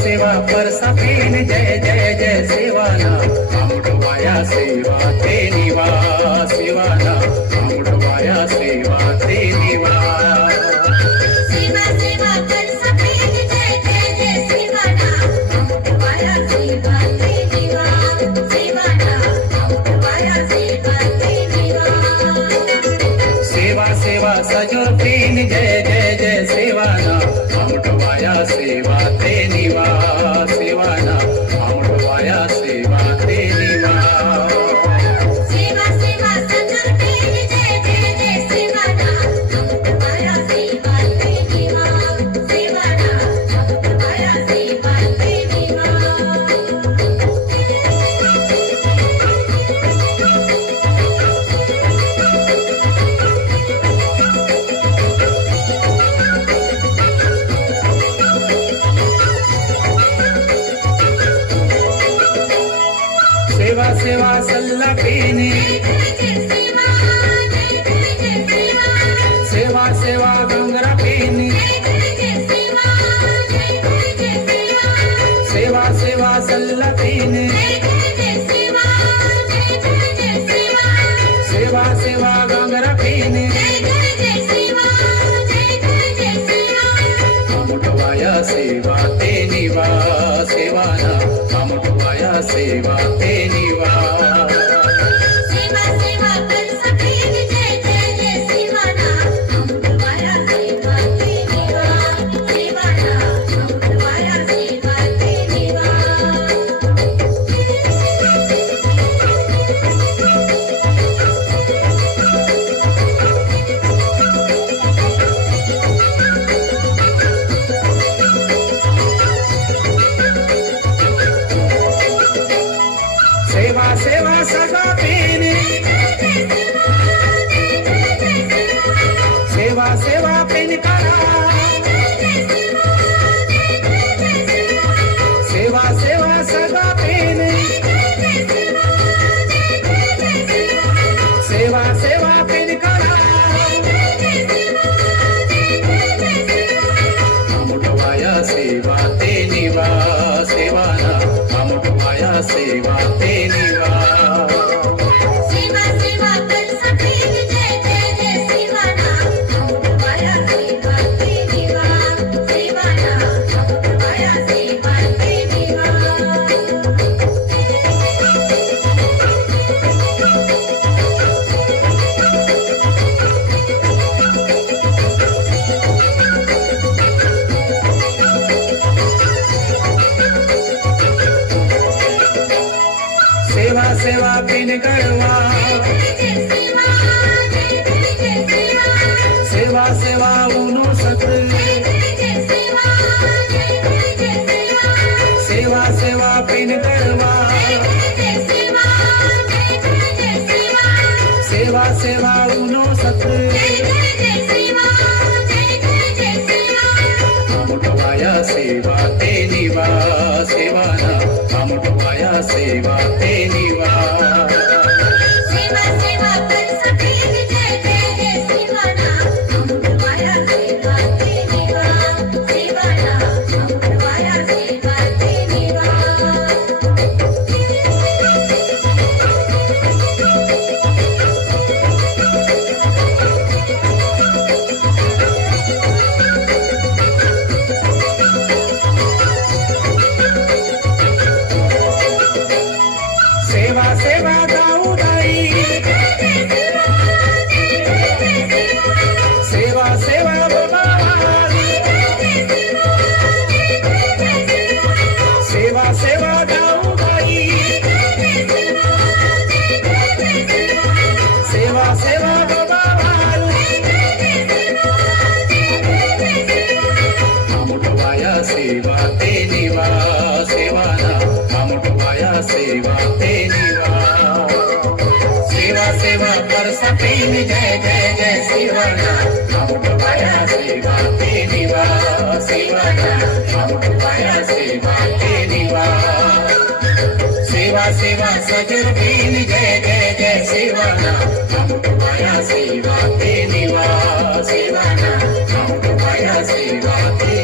सेवा परसा पेन जय जय जय सेवाना आमुडवाया सेवा ते निवा सेवाना आमुडवाया सेवा ते निवा सेवा सेवा परसा पेन जय जय जय सेवाना आमुडवाया सेवा ते निवा सेवाना आमुडवाया सेवा ते निवा सेवा सेवा सजो पेन जय जय जय सेवाना आमुडवाया सेवा ते निवा सेवाना आमुडवाया सेवा ते निवा सेवा सेवा सजो पेन जय जय जय सेवाना आमुडवाया सेवा ते निवा सेवाना आमुडवाया सेवा ते निवा सेवा सेवा सल्ला पेने सेवा सेवा गंगरा पेने सेवा सेवा सल्ला पेने सेवा सेवा गंगरा पेने आमुडवाया सेवा ते निवा सेवाना आमुडवाया सेवा ते निवा सेवा सेवा परसा पेन जय जय जय सेवाना आमुडवाया सेवा ते निवा सेवाना आमुडवाया सेवा ते निवा सेवा सेवा सगा पेने सेवा सेवा पेन करा सेवा सेवा सगा पेने सेवा सेवा पेन करा आमुडवाया सेवा ते निवा सेवाना आमुडवाया सेवा ते निवा सेवा सेवा परसा पेन जय जय जय सेवाना आमुडवाया सेवा ते निवा सेवाना आमुडवाया सेवा ते निवा सेवा सेवा पिन करवा सेवा सेवा उनो सत्र सेवा सेवा पिन करवा सेवा सेवा उनो सत्र आमुडवाया सेवा ते निवा सेवाना आमुडवाया सेवा ते निवा सेवा सेवा परसा पेन जय जय जय सेवाना आमुडवाया सेवा ते निवा सेवाना आमुडवाया सेवा ते निवा सेवा सेवा दाऊदाई सेवा सेवा बाबावाली सेवा सेवा दाऊदाई सेवा सेवा बाबावाली सेवा ते निवास सेवा सेवा कर सकीन जय जय जय शिवाना अमृतवाया सेवा ते निवास शिवाना अमृतवाया सेवा ते निवास सेवा सेवा सजवीन जय जय जय शिवाना अमृतवाया सेवा ते निवास शिवाना अमृतवाया सेवा ते